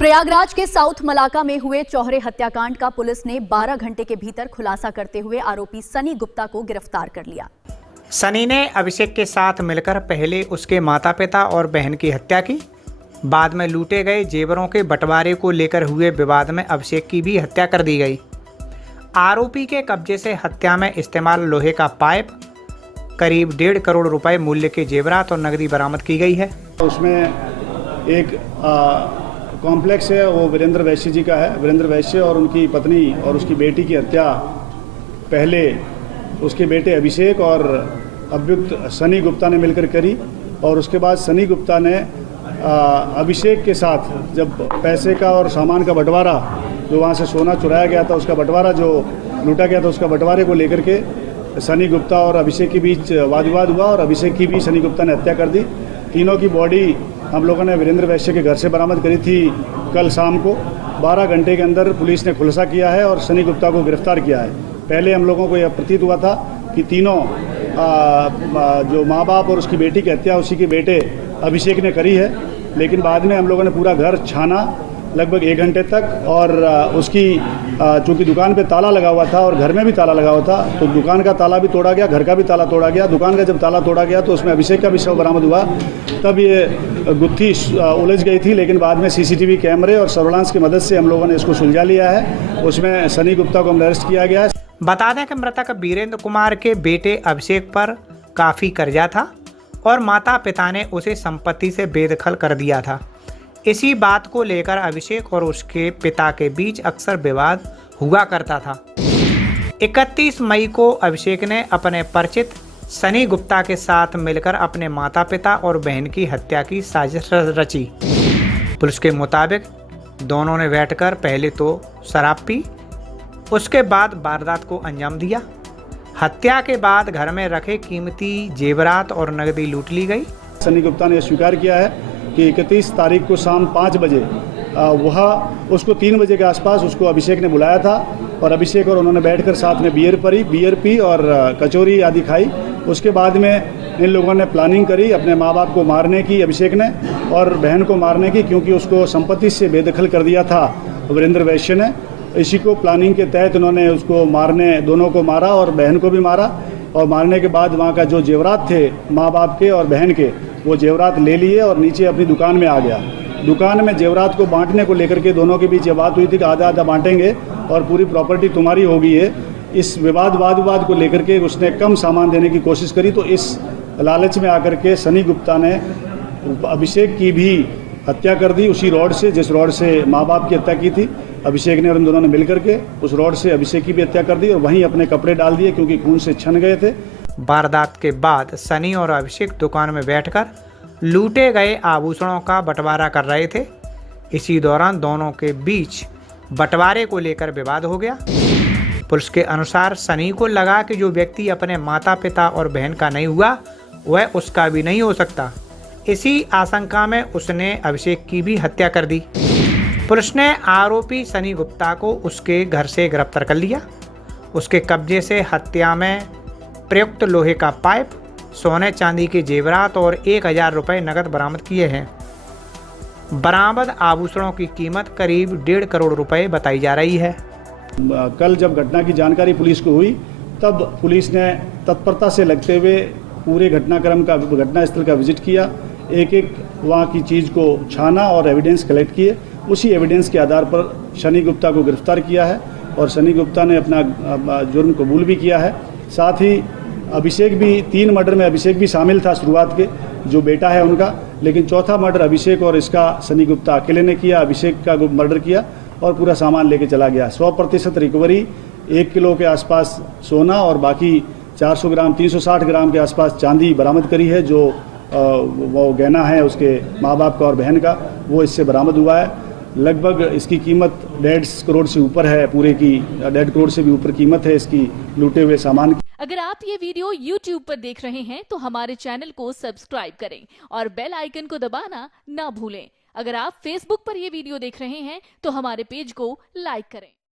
प्रयागराज के south Malacca में हुए चौहरे हत्याकांड का पुलिस ने 12 घंटे के भीतर खुलासा करते हुए आरोपी सनी गुप्ता को गिरफ्तार कर लिया। सनी ने अभिषेक के साथ मिलकर पहले उसके माता पिता और बहन की हत्या की। बाद में लूटे गए जेवरों के बंटवारे को लेकर हुए विवाद में अभिषेक की भी हत्या कर दी गई। आरोपी के कब्जे से हत्या में इस्तेमाल लोहे का पाइप, करीब 1.5 करोड़ रुपए मूल्य के जेवरात और नकदी बरामद की गई है। उसमें एक कॉम्प्लेक्स है, वो वीरेंद्र वैश्य जी का है। वीरेंद्र वैश्य और उनकी पत्नी और उसकी बेटी की हत्या पहले उसके बेटे अभिषेक और अभियुक्त सनी गुप्ता ने मिलकर करी, और उसके बाद सनी गुप्ता ने अभिषेक के साथ जब पैसे का और सामान का बंटवारा, जो वहाँ से सोना चुराया गया था, उसका बंटवारा जो लूटा गया था, उसका बंटवारे को लेकर के सनी गुप्ता और अभिषेक के बीच वाद विवाद हुआ और अभिषेक की भी सनी गुप्ता ने हत्या कर दी। तीनों की बॉडी हम लोगों ने वीरेंद्र वैश्य के घर से बरामद करी थी कल शाम को। 12 घंटे के अंदर पुलिस ने खुलासा किया है और सनी गुप्ता को गिरफ्तार किया है। पहले हम लोगों को यह प्रतीत हुआ था कि तीनों जो माँ बाप और उसकी बेटी की हत्या उसी के बेटे अभिषेक ने करी है, लेकिन बाद में हम लोगों ने पूरा घर छाना लगभग 1 घंटे तक, और उसकी चूँकि दुकान पे ताला लगा हुआ था और घर में भी ताला लगा हुआ था, तो दुकान का ताला भी तोड़ा गया, घर का भी ताला तोड़ा गया। दुकान का जब ताला तोड़ा गया तो उसमें अभिषेक का भी शव बरामद हुआ। तब ये गुत्थी उलझ गई थी, लेकिन बाद में सीसीटीवी कैमरे और सर्वेलांस की मदद से हम लोगों ने इसको सुलझा लिया है। उसमें सनी गुप्ता को हमने अरेस्ट किया गया है। बता दें कि मृतक वीरेंद्र कुमार के बेटे अभिषेक पर काफ़ी कर्जा था और माता पिता ने उसे संपत्ति से बेदखल कर दिया था। इसी बात को लेकर अभिषेक और उसके पिता के बीच अक्सर विवाद हुआ करता था। 31 मई को अभिषेक ने अपने परिचित सनी गुप्ता के साथ मिलकर अपने माता पिता और बहन की हत्या की साजिश रची। पुलिस के मुताबिक दोनों ने बैठकर पहले तो शराब पी, उसके बाद वारदात को अंजाम दिया। हत्या के बाद घर में रखे कीमती जेवरात और नकदी लूट ली गई। सनी गुप्ता ने स्वीकार किया है कि 31 तारीख को शाम 5 बजे वहाँ उसको 3 बजे के आसपास उसको अभिषेक ने बुलाया था, और अभिषेक और उन्होंने बैठकर साथ में बियर पी और कचौरी आदि खाई। उसके बाद में इन लोगों ने प्लानिंग करी अपने माँ बाप को मारने की, अभिषेक ने, और बहन को मारने की, क्योंकि उसको संपत्ति से बेदखल कर दिया था वीरेंद्र वैश्य ने। इसी को प्लानिंग के तहत उन्होंने उसको मारने, दोनों को मारा और बहन को भी मारा, और मारने के बाद वहाँ का जो जेवरात थे माँ बाप के और बहन के, वो जेवरात ले लिए और नीचे अपनी दुकान में आ गया। दुकान में जेवरात को बांटने को लेकर के दोनों के बीच ये बात हुई थी कि आधा आधा बांटेंगे और पूरी प्रॉपर्टी तुम्हारी होगी। इस वाद विवाद को लेकर के उसने कम सामान देने की कोशिश करी, तो इस लालच में आकर के सनी गुप्ता ने अभिषेक की भी हत्या कर दी उसी रॉड से, जिस रॉड से माँ बाप की हत्या की थी। अभिषेक ने और इन दोनों ने मिलकर के उस रॉड से अभिषेक की भी हत्या कर दी और वहीं अपने कपड़े डाल दिए, क्योंकि खून से छन गए थे। वारदात के बाद सनी और अभिषेक दुकान में बैठकर लूटे गए आभूषणों का बंटवारा कर रहे थे। इसी दौरान दोनों के बीच बंटवारे को लेकर विवाद हो गया। पुलिस के अनुसार सनी को लगा कि जो व्यक्ति अपने माता पिता और बहन का नहीं हुआ वह उसका भी नहीं हो सकता। इसी आशंका में उसने अभिषेक की भी हत्या कर दी। पुलिस ने आरोपी सनी गुप्ता को उसके घर से गिरफ्तार कर लिया। उसके कब्जे से हत्या में प्रयुक्त लोहे का पाइप, सोने चांदी के जेवरात और 1000 रुपये नकद बरामद किए हैं। बरामद आभूषणों की कीमत करीब 1.5 करोड़ रुपए बताई जा रही है। कल जब घटना की जानकारी पुलिस को हुई, तब पुलिस ने तत्परता से लगते हुए पूरे घटनास्थल का विजिट किया, एक वहाँ की चीज़ को छाना और एविडेंस कलेक्ट किए। उसी एविडेंस के आधार पर सनी गुप्ता को गिरफ्तार किया है और सनी गुप्ता ने अपना जुर्म कबूल भी किया है। साथ ही अभिषेक भी, 3 मर्डर में अभिषेक भी शामिल था शुरुआत के, जो बेटा है उनका, लेकिन चौथा मर्डर अभिषेक और इसका सनी गुप्ता अकेले ने किया। अभिषेक का मर्डर किया और पूरा सामान लेके चला गया। 100% रिकवरी, 1 किलो के आसपास सोना और बाकी 400 ग्राम 360 ग्राम के आसपास चांदी बरामद करी है। जो वो गहना है उसके माँ बाप का और बहन का, वो इससे बरामद हुआ है। लगभग इसकी कीमत 1.5 करोड़ से ऊपर है, पूरे की 1.5 करोड़ से भी ऊपर कीमत है इसकी लूटे हुए सामान की। अगर आप ये वीडियो YouTube पर देख रहे हैं तो हमारे चैनल को सब्सक्राइब करें और बेल आइकन को दबाना ना भूलें। अगर आप Facebook पर ये वीडियो देख रहे हैं तो हमारे पेज को लाइक करें।